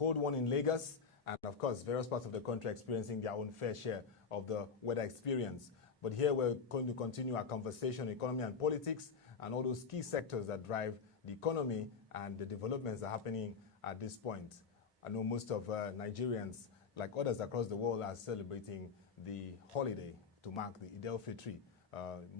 cold one in Lagos, and of course, various parts of the country experiencing their own fair share of the weather experience. But here we're going to continue our conversation on economy and politics and all those key sectors that drive the economy and the developments that are happening at this point. I know most of Nigerians, like others across the world, are celebrating the holiday to mark the Eid al-Fitr,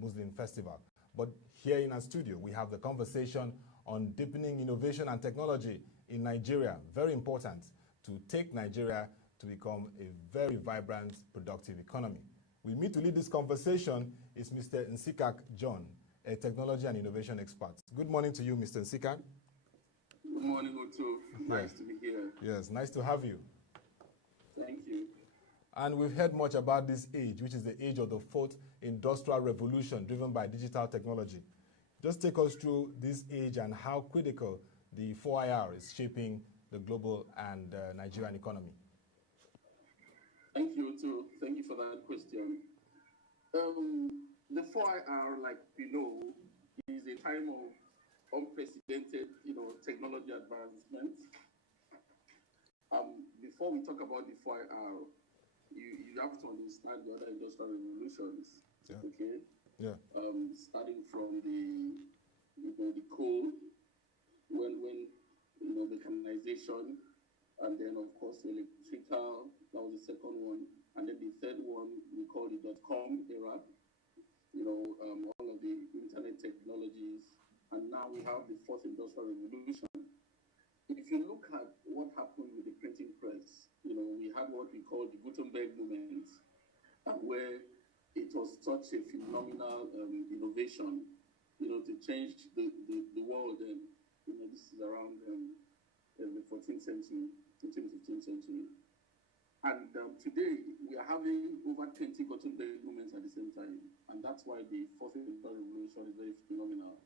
Muslim festival. But here in our studio, we have the conversation on deepening innovation and technology in Nigeria. Very important to take Nigeria to become a very vibrant, productive economy. With me to lead this conversation is Mr. Nsikak John, a technology and innovation expert. Good morning to you, Mr. Nsikak. Good morning, Otto. Nice to be here. Yes, nice to have you. Thank you. And we've heard much about this age, which is the age of the fourth industrial revolution driven by digital technology. Just take us through this age and how critical the 4IR is shaping the global and Nigerian economy. Thank you, Otto. Thank you for that question. The 4IR, like we know, is a time of unprecedented, technology advancement. Before we talk about the 4IR, you have to understand the other industrial revolutions. Yeah. Okay. Yeah. Starting from the coal, when mechanization, and then of course the electrical. That was the second one, and then the third one we call the .com era. All of the internet technologies, and now we have the fourth industrial revolution. If you look at what happened with the printing press, we had what we call the Gutenberg movement, where it was such a phenomenal innovation, to change the world. And this is around the 14th century, 15th century. And today we are having over 20 Gutenberg movements at the same time, and that's why the fourth industrial revolution is very phenomenal.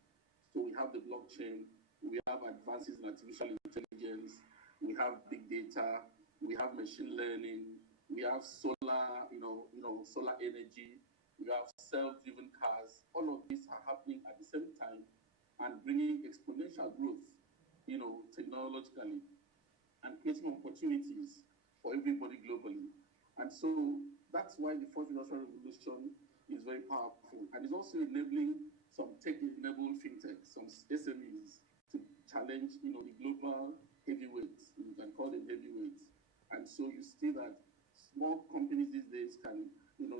So we have the blockchain, we have advances in artificial intelligence, we have big data, we have machine learning, we have solar, solar energy, we have self-driven cars. All of these are happening at the same time and bringing exponential growth, technologically, and creating opportunities for everybody globally. And so that's why the fourth industrial revolution is very powerful, and it's also enabling some tech-enabled fintechs, some SMEs, to challenge, the global heavyweights. You can call them heavyweights. And so you see that small companies these days can,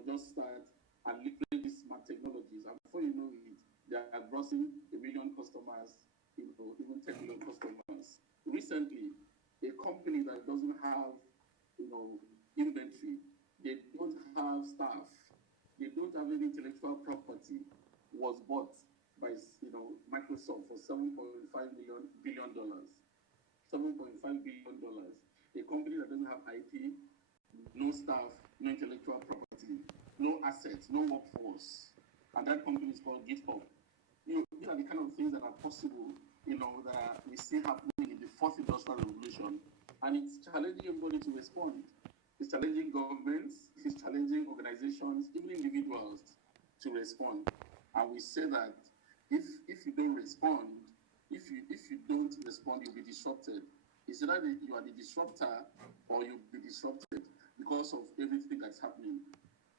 just start and leverage these smart technologies. And before you know it, they are grossing 1 million customers, even 10 million customers. Recently, a company that doesn't have, inventory, they don't have staff, they don't have any intellectual property, was bought by, Microsoft for $7.5 billion. $7.5 billion. A company that doesn't have IP, no staff, no intellectual property, no assets, no workforce. And that company is called GitHub. These are the kind of things that are possible, that we see happening in the fourth industrial revolution. And it's challenging everybody to respond. It's challenging governments, it's challenging organizations, even individuals to respond. And we say that if you don't respond, if you don't respond, you'll be disrupted. It's either you are the disruptor or you'll be disrupted because of everything that's happening.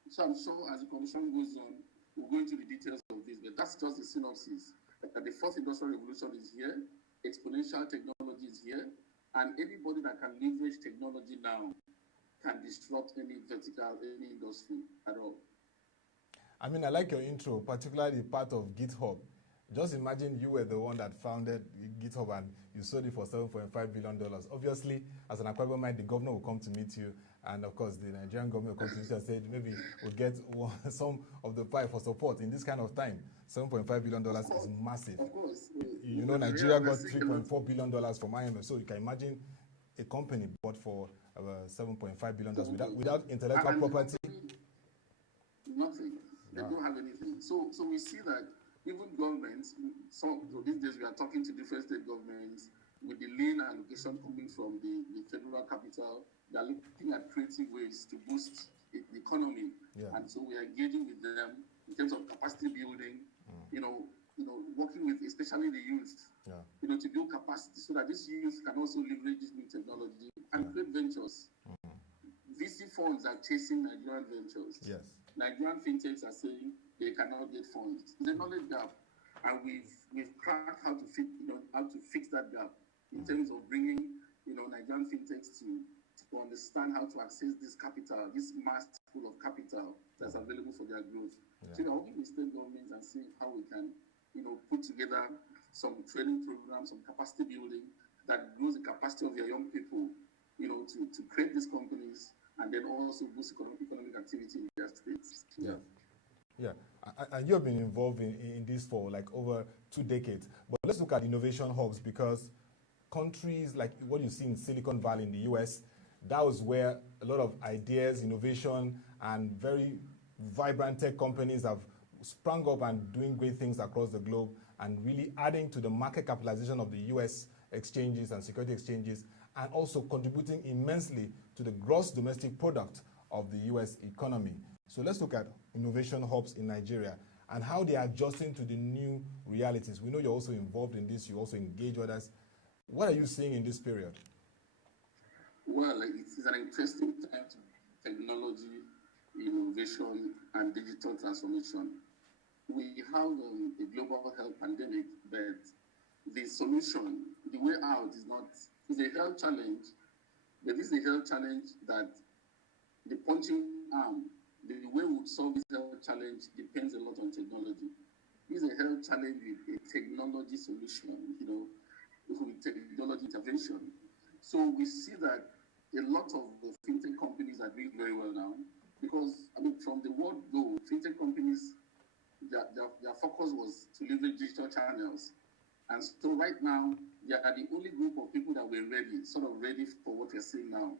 So I'm sure as the conversation goes on, we'll go into the details of this, but that's just the synopsis. That the fourth industrial revolution is here, exponential technology is here, and anybody that can leverage technology now can disrupt any vertical, any industry at all. I mean, I like your intro, particularly part of GitHub. Just imagine you were the one that founded GitHub and you sold it for $7.5 billion. Obviously, as an acquirer mind, the governor will come to meet you, and of course, the Nigerian government will come to meet you and say, maybe we'll get some of the pie for support in this kind of time. $7.5 billion is massive. Of course. Nigeria got $3.4 billion from IMF, so you can imagine a company bought for $7.5 billion without intellectual property. Nothing. They don't have anything. So we see that even governments, so these days we are talking to different state governments with the lean allocation coming from the federal capital. They are looking at creative ways to boost the economy. Yeah. And so we are engaging with them in terms of capacity building, working with especially the youth, to build capacity so that this youth can also leverage this new technology and create ventures. VC funds are chasing Nigerian ventures. Yes. Nigerian fintechs are saying they cannot get funds. There's a knowledge gap, and we've cracked how to fix that gap in terms of bringing Nigerian fintechs to understand how to access this capital, this mass pool of capital that's available for their growth. So we're working with state governments and seeing how we can put together some training programs, some capacity building that grows the capacity of your young people, to create these companies and then also boost economic activity in their states. Yeah. And you have been involved in this for like over 2 decades. But let's look at innovation hubs, because countries like what you see in Silicon Valley in the US, that was where a lot of ideas, innovation, and very vibrant tech companies have sprung up and doing great things across the globe and really adding to the market capitalization of the US exchanges and security exchanges, and also contributing immensely to the gross domestic product of the US economy. So let's look at innovation hubs in Nigeria and how they are adjusting to the new realities. We know you're also involved in this, you also engage others. What are you seeing in this period? Well, it is an interesting time to technology, innovation, and digital transformation. We have a global health pandemic, but the solution, the way out is a health challenge, but this is a health challenge that the punching arm, the way we would solve this health challenge depends a lot on technology. This is a health challenge with a technology solution, with technology intervention. So we see that a lot of the fintech companies are doing very well now because, from the word go, fintech companies, their focus was to leverage digital channels. And so right now, they are the only group of people that were ready for what we're seeing now.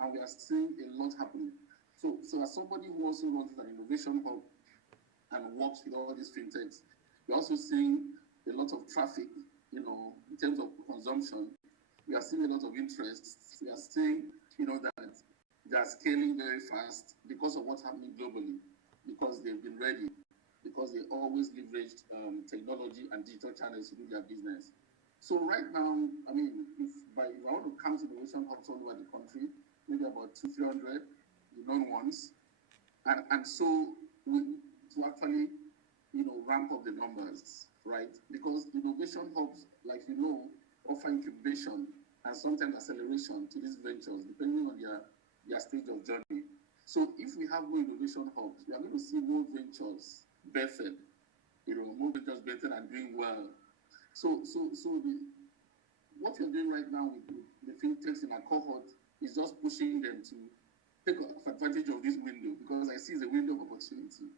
And we are seeing a lot happening. So as somebody who also runs an innovation hub and works with all these fintechs, we're also seeing a lot of traffic, in terms of consumption. We are seeing a lot of interest. We are seeing, that they are scaling very fast because of what's happening globally, because they've been ready, because they always leveraged technology and digital channels to do their business. So right now, if I want to count innovation hubs all over the country, maybe about 200-300 known ones, and so to actually, ramp up the numbers, right? Because innovation hubs, like offer incubation and sometimes acceleration to these ventures, depending on their stage of journey. So if we have more innovation hubs, we are going to see more ventures birthed, more ventures birthed and doing well. So what we're doing right now with the fintechs in our cohort is just pushing them to take advantage of this window, because I see the window of opportunity.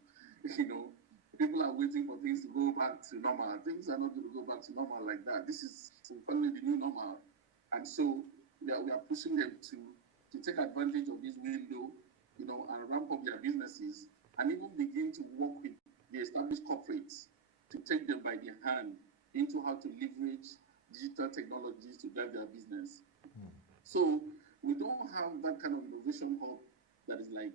People are waiting for things to go back to normal. Things are not going to go back to normal like that. This is probably the new normal. And so we are pushing them to take advantage of this window, and ramp up their businesses, and even begin to work with the established corporates to take them by the hand into how to leverage digital technologies to drive their business. So we don't have that kind of innovation hub that is like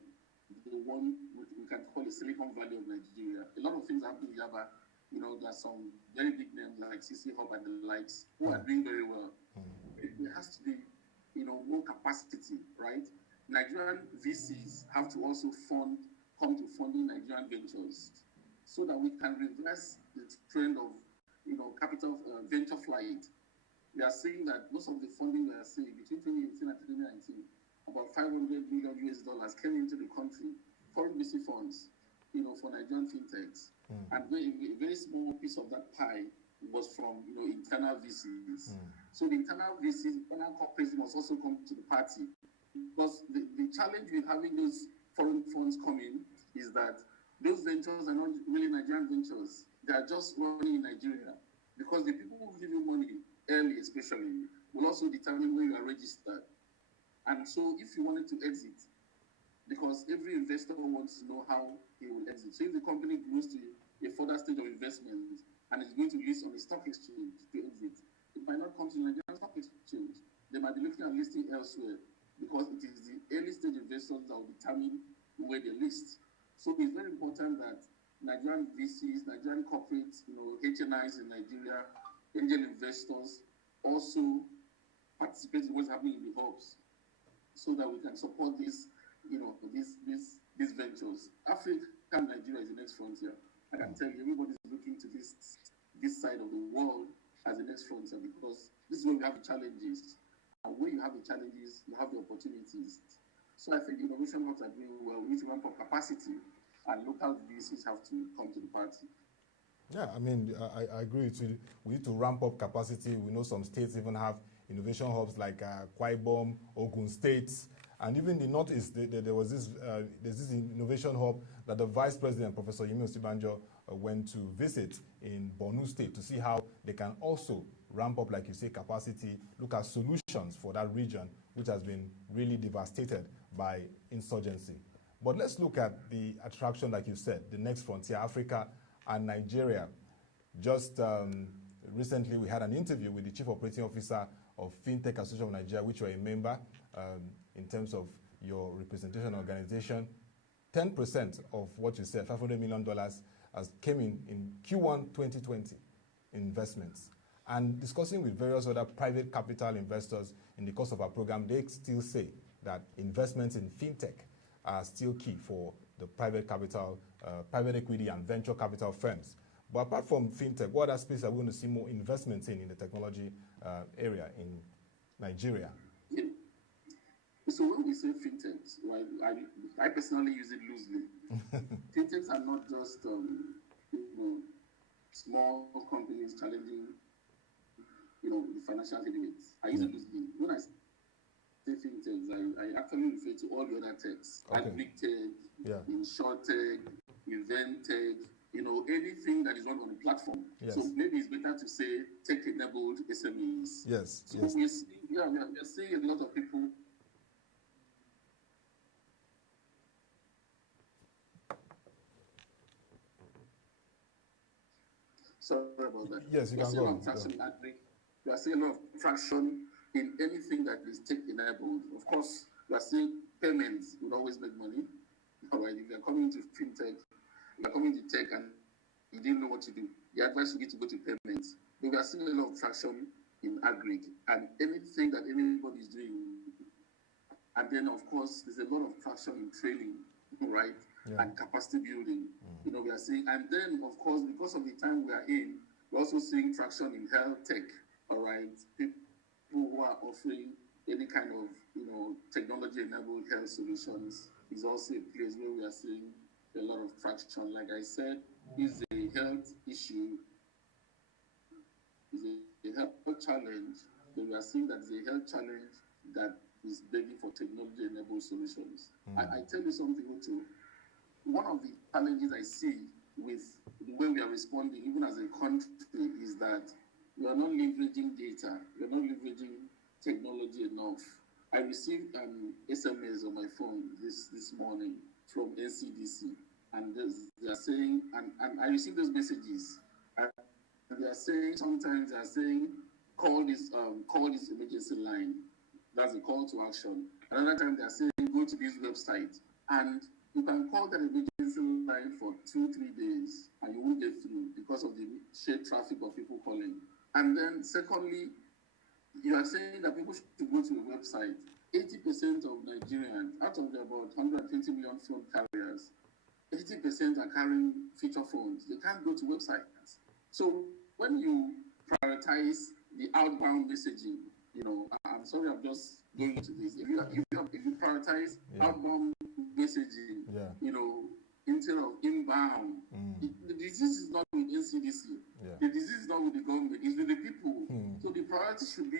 the one we can call the Silicon Valley of Nigeria. A lot of things happen in Java. There's some very big names like CC Hub and the likes who are doing very well. There has to be, more capacity, right? Nigerian VCs have to also come to funding Nigerian ventures so that we can reverse the trend of, capital venture flight. We are seeing that most of the funding we are seeing between 2018 and 2019, about $500 million came into the country, foreign VC funds, for Nigerian fintechs. And a very small piece of that pie was from, internal VCs. So the internal VCs, internal corporates must also come to the party. Because the challenge with having those foreign funds come in is that those ventures are not really Nigerian ventures. They are just running in Nigeria. Because the people who give you money, early especially, will also determine where you are registered. And so if you wanted to exit, because every investor wants to know how he will exit. So if the company grows to a further stage of investment and is going to list on the stock exchange to exit, it might not come to the Nigerian stock exchange. They might be looking at listing elsewhere, because it is the early stage investors that will determine where they list. So it's very important that Nigerian VCs, Nigerian corporates, HNIs in Nigeria, angel investors also participate in what's happening in the hubs, so that we can support these ventures. Africa and Nigeria is the next frontier. I can tell you, everybody is looking to this side of the world as the next frontier, because this is where we have the challenges. And when you have the challenges, you have the opportunities. So I think innovation hubs are doing well. We need to ramp up capacity, and local VCs have to come to the party. Yeah, I mean, I agree with you. We need to ramp up capacity. We know some states even have innovation hubs like Akwa Ibom, Ogun State, and even the Northeast. There's this innovation hub that the Vice President, Professor Yemi Osibanjo, went to visit in Borno State to see how they can also ramp up, like you say, capacity, look at solutions for that region, which has been really devastated by insurgency. But let's look at the attraction, like you said, the next frontier, Africa and Nigeria. Just recently, we had an interview with the Chief Operating Officer of Fintech Association of Nigeria, which you're a member in terms of your representation organization. 10% of what you said, $500 million, came in Q1 2020 investments. And discussing with various other private capital investors in the course of our program, they still say that investments in fintech are still key for the private capital, private equity and venture capital firms. But apart from fintech, what other space are we going to see more investments in the technology area in Nigeria? Yeah. So when we say fintechs, right, I personally use it loosely. Fintechs are not just small companies challenging the financial heavyweights. I use it loosely. When I say fintechs, I actually refer to all the other techs, like big tech, inshort tech, event tech, anything that is run on the platform. Yes. So maybe it's better to say tech-enabled SMEs. Yes. So yes. we're seeing a lot of people. Sorry about that. Yes, you can go on. We are seeing a lot of traction in anything that is tech-enabled. Of course, we are seeing payments will always make money. All right, if you are coming to fintech, you are coming to tech and you didn't know what to do, the advice you get to go to payments. But we are seeing a lot of traction in agri and anything that anybody is doing. And then, of course, there's a lot of traction in training, right? Yeah. And capacity building. We are seeing, and then, of course, because of the time we are in, we're also seeing traction in health tech, all right? People who are offering any kind of, technology-enabled health solutions is also a place where we are seeing a lot of traction. Like I said, is a health issue, is a health challenge. So we are seeing that there's a health challenge that is begging for technology-enabled solutions. I tell you something too. One of the challenges I see with the way we are responding, even as a country, is that we are not leveraging data. We are not leveraging technology enough. I received an SMS on my phone this morning from NCDC, and they are saying, and I received those messages, and they are saying, sometimes they are saying, call this emergency line. That's a call to action. Another time they are saying, go to this website, and you can call that emergency line for 2-3 days, and you won't get through because of the sheer traffic of people calling. And then secondly, you are saying that people should go to a website. 80% of Nigerians, out of the about 120 million phone carriers, 80% are carrying feature phones. They can't go to websites. So when you prioritize the outbound messaging, I'm sorry, I'm just going into this. If you prioritize outbound messaging, instead of inbound, the disease is not with NCDC. Yeah. The disease is not with the government. It's with the people. So the priority should be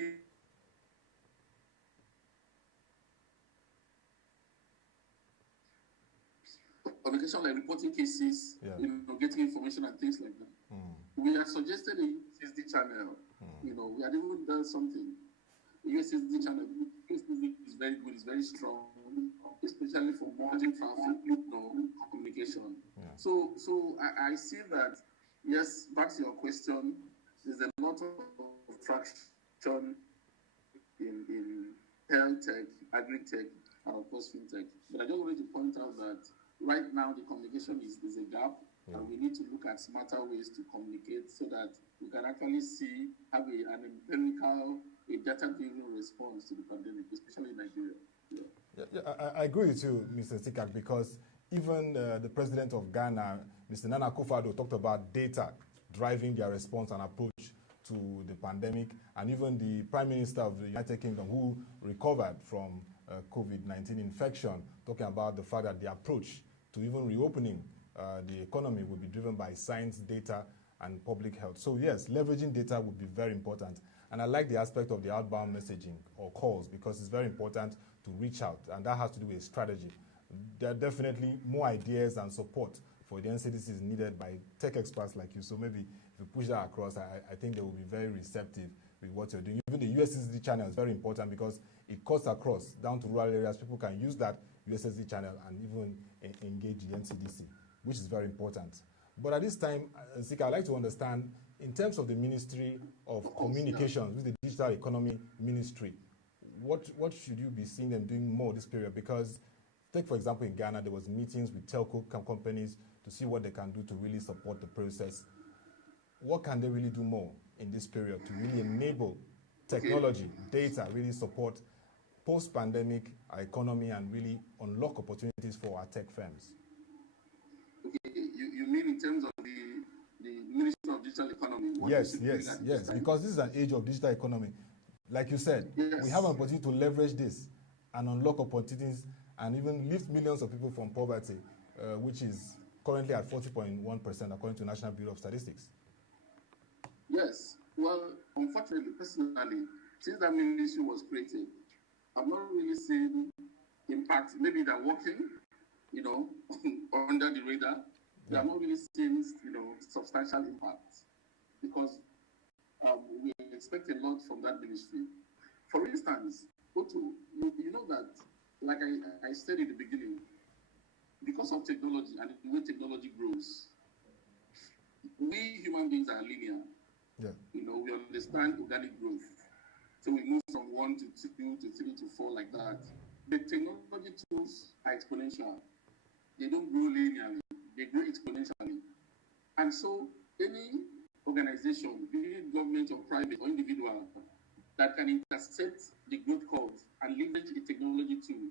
communication, like reporting cases, getting information and things like that. We have suggested a USSD channel. We had even done something. The USSD channel, USSD is very good, it's very strong, especially for monitoring traffic, communication. Yeah. So I see that, yes, back to your question, there's a lot of traction in health tech, agri-tech, and of course fintech. But I just wanted to point out that right now the communication is a gap. And we need to look at smarter ways to communicate so that we can actually have an empirical, a data-driven response to the pandemic, especially in Nigeria. I agree with you, Mr. Nsikak, because even the president of Ghana, Mr. Nana Akufo-Addo, talked about data driving their response and approach to the pandemic, and even the Prime Minister of the United Kingdom, who recovered from COVID-19 infection, talking about the fact that the approach to even reopening the economy will be driven by science, data, and public health. So yes, leveraging data would be very important. And I like the aspect of the outbound messaging or calls, because it's very important to reach out, and that has to do with strategy. There are definitely more ideas and support for the NCDC is needed by tech experts like you. So maybe if you push that across, I think they will be very receptive with what you're doing. Even the USSD channel is very important because it cuts across down to rural areas. People can use that USSD channel and even engage the NCDC, which is very important. But at this time, Nsika, I'd like to understand, in terms of the Ministry of Communications, with the Digital Economy Ministry, what should you be seeing them doing more this period? Because, take for example, in Ghana, there was meetings with telco companies to see what they can do to really support the process. What can they really do more in this period to really enable technology, data, really support post-pandemic economy and really unlock opportunities for our tech firms? Okay, you mean in terms of the Ministry of Digital Economy? Yes, because this is an age of digital economy. Like you said, we have an opportunity to leverage this and unlock opportunities and even lift millions of people from poverty, which is currently at 40.1% according to National Bureau of Statistics. Yes. Well, unfortunately, personally, since that ministry was created, I'm not really seeing impact. Maybe they're working, under the radar. They are not really seeing, substantial impact because we expect a lot from that ministry. For instance, Otto, you know that, like I said in the beginning, because of technology and the way technology grows, we human beings are linear. Yeah. We understand organic growth. So we move from 1 to 2 to 3 to 4 like that. The technology tools are exponential. They don't grow linearly. They grow exponentially. And so any organization, be it government or private or individual, that can intercept the growth curve and leverage the technology tool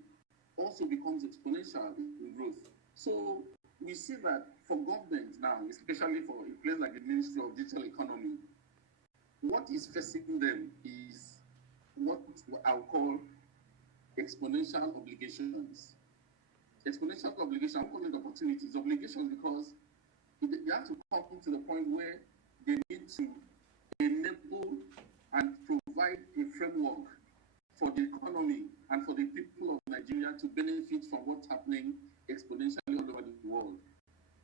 also becomes exponential in growth. So we see that for government now, especially for a place like the Ministry of Digital Economy, what is facing them is what I'll call exponential obligations. Exponential obligations, I'm calling it opportunities. Obligations because they have to come to the point where they need to enable and provide a framework for the economy and for the people of Nigeria to benefit from what's happening exponentially all over the world.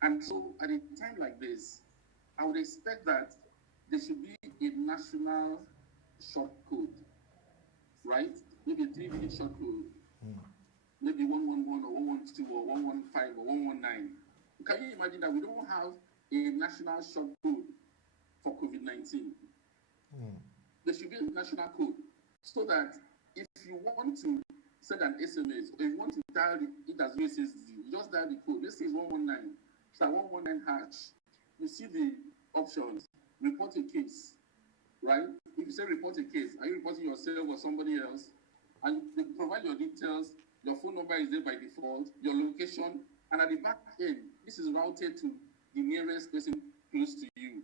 And so at a time like this, I would expect that there should be a national short code, right? Maybe a 3-digit short code. Maybe 111 or 112 or 115 or 119. Can you imagine that we don't have a national short code for COVID-19? There should be a national code so that if you want to send an SMS or if you want to dial it as USSD, you just dial the code. Let's say it's 119. It's a 119 hash. You see the options. Report a case, right? If you say report a case, are you reporting yourself or somebody else? And they provide your details. Your phone number is there by default, your location, and at the back end, this is routed to the nearest person close to you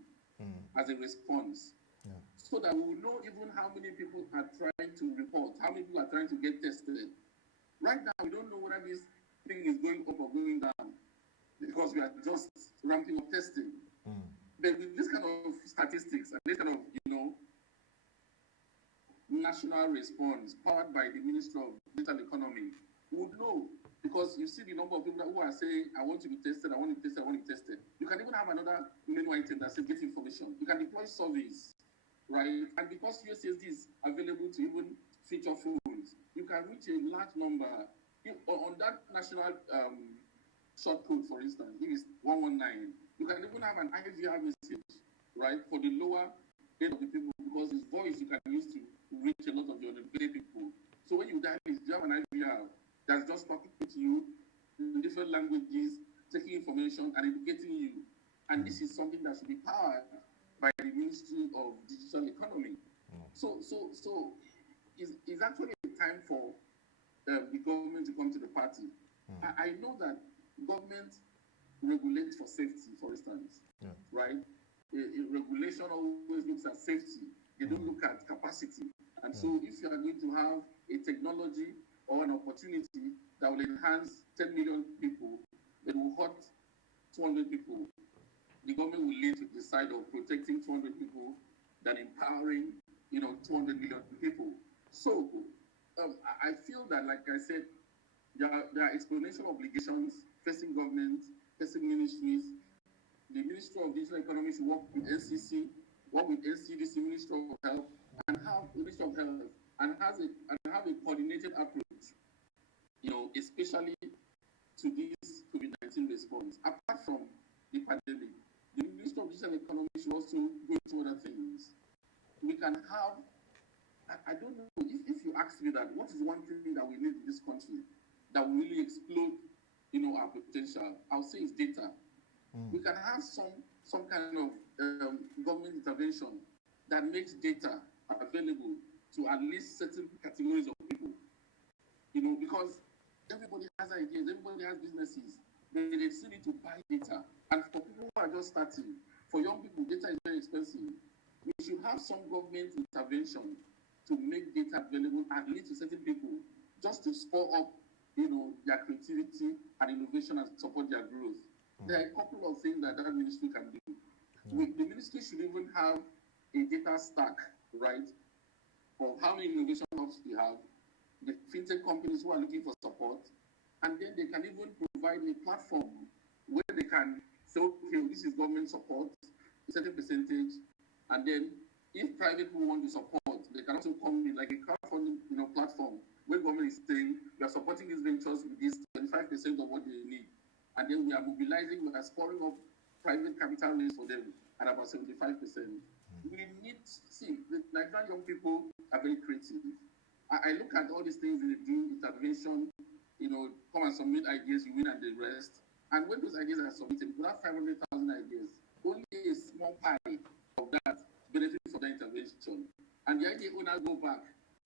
as a response. Yeah. So that we will know even how many people are trying to report, how many people are trying to get tested. Right now, we don't know whether this thing is going up or going down because we are just ramping up testing. But with this kind of statistics and this kind of, national response powered by the Ministry of Digital Economy, we would know because you see the number of people who are saying, I want to be tested, I want to be tested, I want to be tested. You can even have another menu item that says get information. You can deploy surveys, right? And because USSD is available to even feature phones, you can reach a large number. On that national short code, for instance, if it's 119, you can even have an IVR message, right, for the lower end of the people because it's voice you can use to reach a lot of your educated people. So when you dial it, you have an IVR that's just talking to you in different languages, taking information and educating you. And this is something that should be powered by the Ministry of Digital Economy. So it's actually a time for the government to come to the party. I know that government regulates for safety, for instance, right? Regulation always looks at safety. They don't look at capacity. And so if you are going to have a technology or an opportunity that will enhance 10 million people, that will hurt 200 people, the government will lead to the side of protecting 200 people than empowering, 200 million people. So I feel that, like I said, there are exponential obligations facing government, facing ministries. The Ministry of Digital Economy should work with NCC, work with NCDC, Ministry of Health, and have Ministry of Health, and have a coordinated approach, especially to this COVID-19 response. Apart from the pandemic, the Ministry of Digital Economy should also go into other things. We can have, I don't know, if you ask me that, what is one thing that we need in this country that will really explode, our potential? I'll say it's data. We can have some kind of government intervention that makes data available to at least certain categories of people. Because everybody has ideas, everybody has businesses. They still need to buy data. And for people who are just starting, for young people, data is very expensive. We should have some government intervention to make data available at least to certain people, just to spur up, their creativity and innovation and support their growth. There are a couple of things that ministry can do. The ministry should even have a data stack, right, of how many innovation hubs we have, the fintech companies who are looking for support, and then they can even provide a platform where they can say, okay, this is government support, a certain percentage, and then if private people want to support, they can also come in like a crowdfunding platform where government is saying, we are supporting these ventures with this 25% of what they need. And then we are mobilizing, we are scoring up private capital raise for them at about 75%. We need, the Nigerian young people are very creative. I look at all these things they do, intervention, come and submit ideas, you win and the rest. And when those ideas are submitted, we have 500,000 ideas. Only a small pie of that benefits from the intervention. And the idea owners go back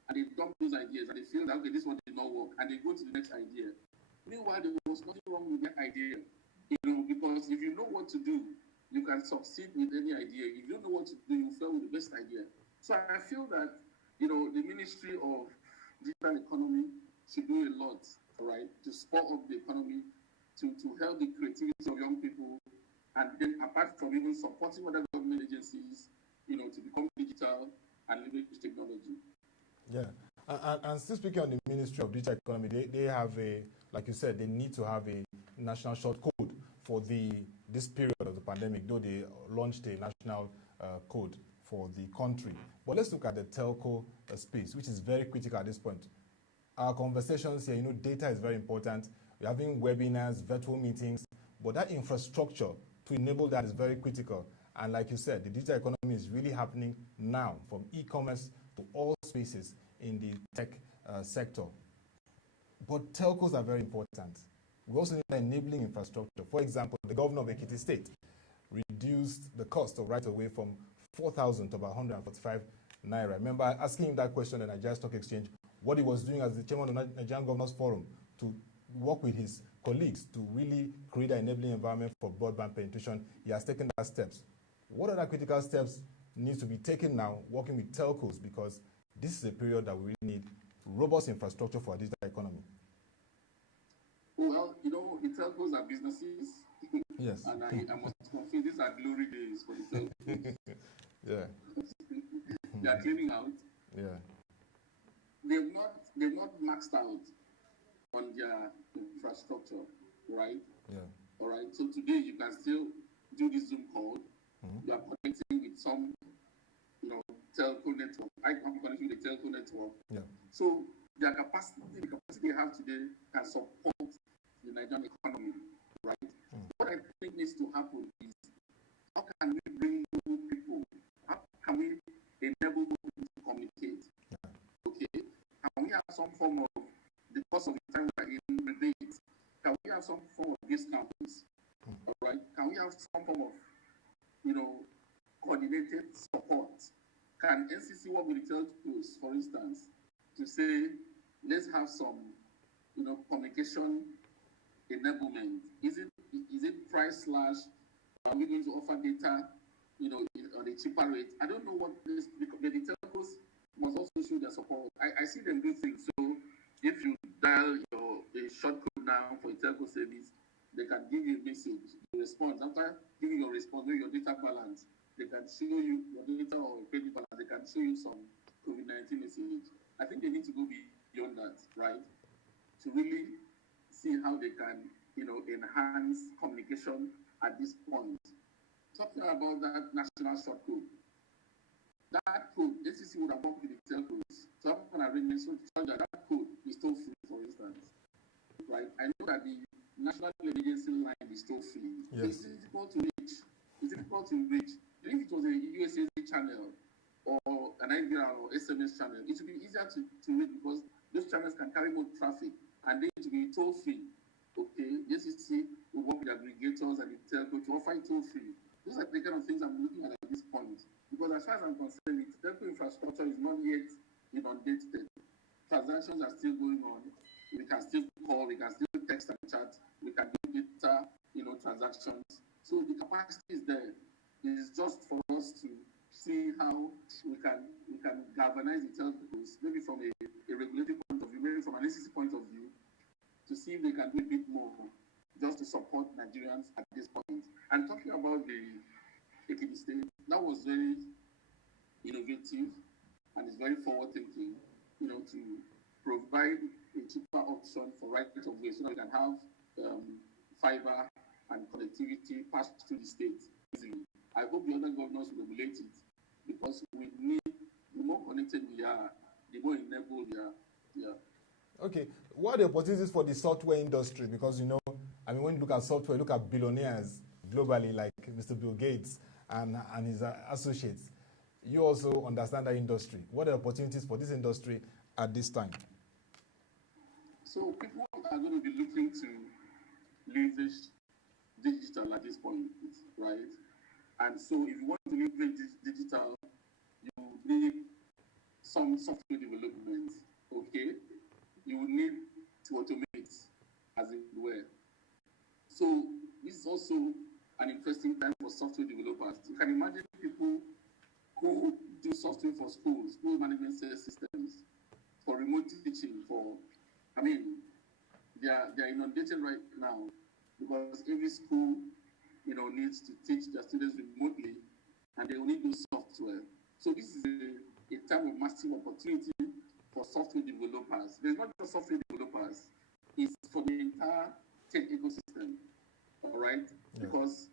and they dump those ideas and they feel that, okay, this one did not work, and they go to the next idea. Meanwhile, there was nothing wrong with that idea, because if you know what to do, you can succeed with any idea. If you don't know what to do, you fail with the best idea. So I feel that, the Ministry of Digital Economy should do a lot, right, to spur up the economy, to help the creativity of young people, and then apart from even supporting other government agencies, to become digital and leverage technology. Yeah. And still speaking on the Ministry of Digital Economy, they have like you said, they need to have a national short code for this period of the pandemic, though they launched a national code for the country. But let's look at the telco space, which is very critical at this point. Our conversations here, data is very important. We're having webinars, virtual meetings, but that infrastructure to enable that is very critical. And like you said, the digital economy is really happening now, from e-commerce to all spaces in the tech sector. But telcos are very important. We also need enabling infrastructure. For example, the governor of Ekiti State reduced the cost of right-of-way from 4,000 to about 145 naira. I remember asking him that question at the Nigeria Stock Exchange, what he was doing as the chairman of the Nigerian Governors Forum to work with his colleagues to really create an enabling environment for broadband penetration. He has taken those steps. What other critical steps need to be taken now, working with telcos, because this is a period that we really need robust infrastructure for our digital economy? Well, the telcos are businesses. Yes. And I must confess, these are glory days for the telcos. Yeah. They are cleaning out. Yeah. They've not maxed out on their infrastructure, right? Yeah. All right. So today you can still do this Zoom call. You are connecting with some, telco network. I'm connecting with the telco network. Yeah. So the capacity they have today can support the Nigerian economy, right? What I think needs to happen is, how can we bring more people? How can we enable more people to communicate? Yeah. Okay? Can we have some form of, the cost of the time we're in rebate? Can we have some form of discounts? All right? Can we have some form of coordinated support. Can NCC work with the Telcos, for instance, to say, let's have some, communication enablement? Is it price slash? Are we going to offer data, on a cheaper rate? I don't know what this, because the Telcos must also show their support. I see them do things. So if you dial a short code now for a telco service, they can give you a message, you respond. After giving your response, your data balance, they can show you your data or credit balance, they can show you some COVID-19 message. I think they need to go beyond that, right? To really see how they can, enhance communication at this point. Talking about that national short code, that code, NCC would have worked with the telcos to have an arrangement so that code is still free, for instance, right? I know that the national emergency line is still free. Yes. It's difficult to reach. It's difficult to reach. If it was a USAID channel or an IVR or SMS channel, it would be easier to reach because those channels can carry more traffic and they need to be toll free. Okay, the NCC will work with aggregators and the telco to offer it toll free. Those are the kind of things I'm looking at this point. Because as far as I'm concerned, the telco infrastructure is not yet inundated. Transactions are still going on. We can still call, we can still text and chat, we can do data, transactions. So the capacity is there. It is just for us to see how we can galvanize the telcos, maybe from a regulatory point of view, maybe from an NCC point of view, to see if they can do a bit more just to support Nigerians at this point. And talking about the Ekiti State, that was very innovative and it's very forward-thinking, to provide a cheaper option for right of way so that we can have fiber and connectivity pass through the state easily. I hope the other governors will regulate it because we need, the more connected we are, the more enabled we are. Yeah. Okay, what are the opportunities for the software industry? Because, when you look at software, look at billionaires globally like Mr. Bill Gates and his associates. You also understand that industry. What are the opportunities for this industry at this time? So people are going to be looking to leverage digital at this point, right? And so if you want to leverage digital, you need some software development, okay? You will need to automate, as it were. So this is also an interesting time for software developers. You can imagine people who do software for schools, school management systems, for remote teaching, they are inundated right now because every school, needs to teach their students remotely, and they will need those software. So this is a time of massive opportunity for software developers. There's not just software developers, it's for the entire tech ecosystem, all right? Yeah. Because,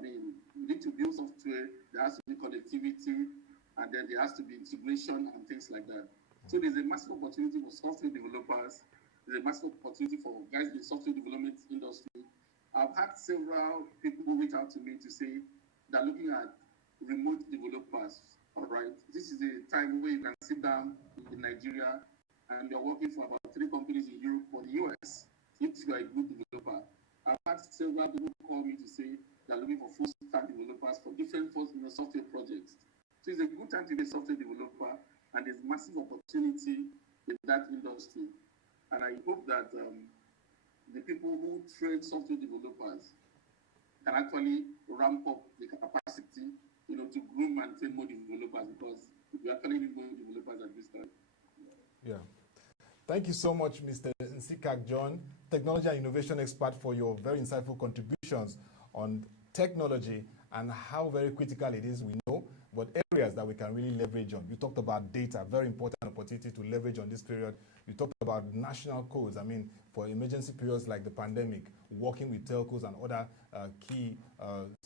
you need to build software, there has to be connectivity, and then there has to be integration and things like that. So there's a massive opportunity for software developers, there's a massive opportunity for guys in the software development industry. I've had several people reach out to me to say they're looking at remote developers, all right? This is a time where you can sit down in Nigeria and you're working for about 3 companies in Europe or the US if you are a good developer. I've had several people call me to say they're looking for full-stack developers for different software projects. So it's a good time to be a software developer, and there's massive opportunity in that industry. And I hope that the people who train software developers can actually ramp up the capacity, to groom and train more developers, because we actually need more developers at this time. Yeah. Thank you so much, Mr. Nsikak John, technology and innovation expert, for your very insightful contributions on technology and how very critical it is, we know, but areas that we can really leverage on. You talked about data, very important opportunity to leverage on this period. You talked about national codes, for emergency periods like the pandemic, working with telcos and other key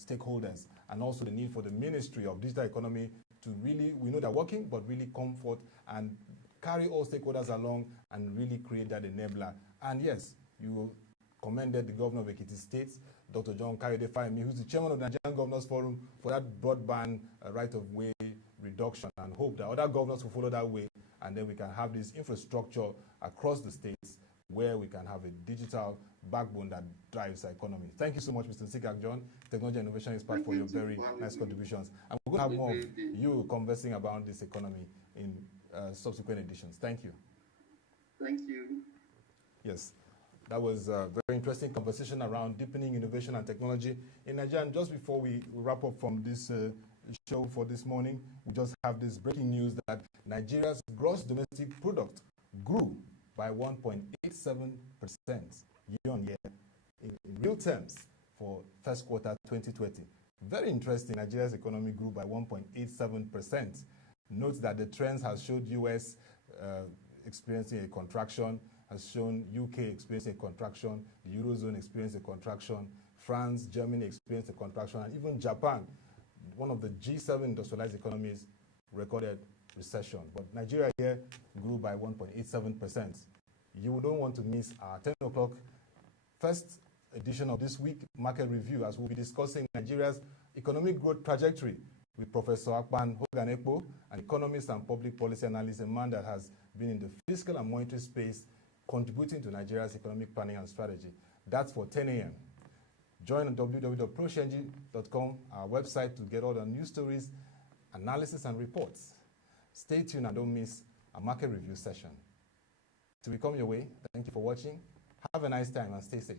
stakeholders, and also the need for the Ministry of Digital Economy to really, we know they're working, but really comfort and carry all stakeholders along and really create that enabler. And yes, you commended the governor of Ekiti State, Dr. John Kayode-Fayemi, who's the chairman of the Nigerian Governors Forum, for that broadband right-of-way reduction, and hope that other governors will follow that way, and then we can have this infrastructure across the states where we can have a digital backbone that drives the economy. Thank you so much, Mr. Nsikak John, Technology and Innovation Expert, for your very nice contributions. And we're going to have more of you conversing about this economy in subsequent editions. Thank you. Thank you. Yes, that was a very interesting conversation around deepening innovation and technology in Nigeria. And just before we wrap up from this show for this morning, we just have this breaking news that Nigeria's gross domestic product grew by 1.87% year-on-year in real terms for first quarter 2020. Very interesting. Nigeria's economy grew by 1.87%. Note that the trends has showed US experiencing a contraction, has shown UK experiencing a contraction, the Eurozone experienced a contraction, France, Germany experienced a contraction, and even Japan, one of the G7 industrialized economies, recorded recession. But Nigeria here grew by 1.87%. You don't want to miss our 10 o'clock first edition of this week market review, as we'll be discussing Nigeria's economic growth trajectory with Professor Akpan Hoganekpo, an economist and public policy analyst, a man that has been in the fiscal and monetary space contributing to Nigeria's economic planning and strategy. That's for 10 a.m. Join on www.proshenji.com, our website, to get all the news stories, analysis, and reports. Stay tuned and don't miss a market review session. To become your way, thank you for watching. Have a nice time and stay safe.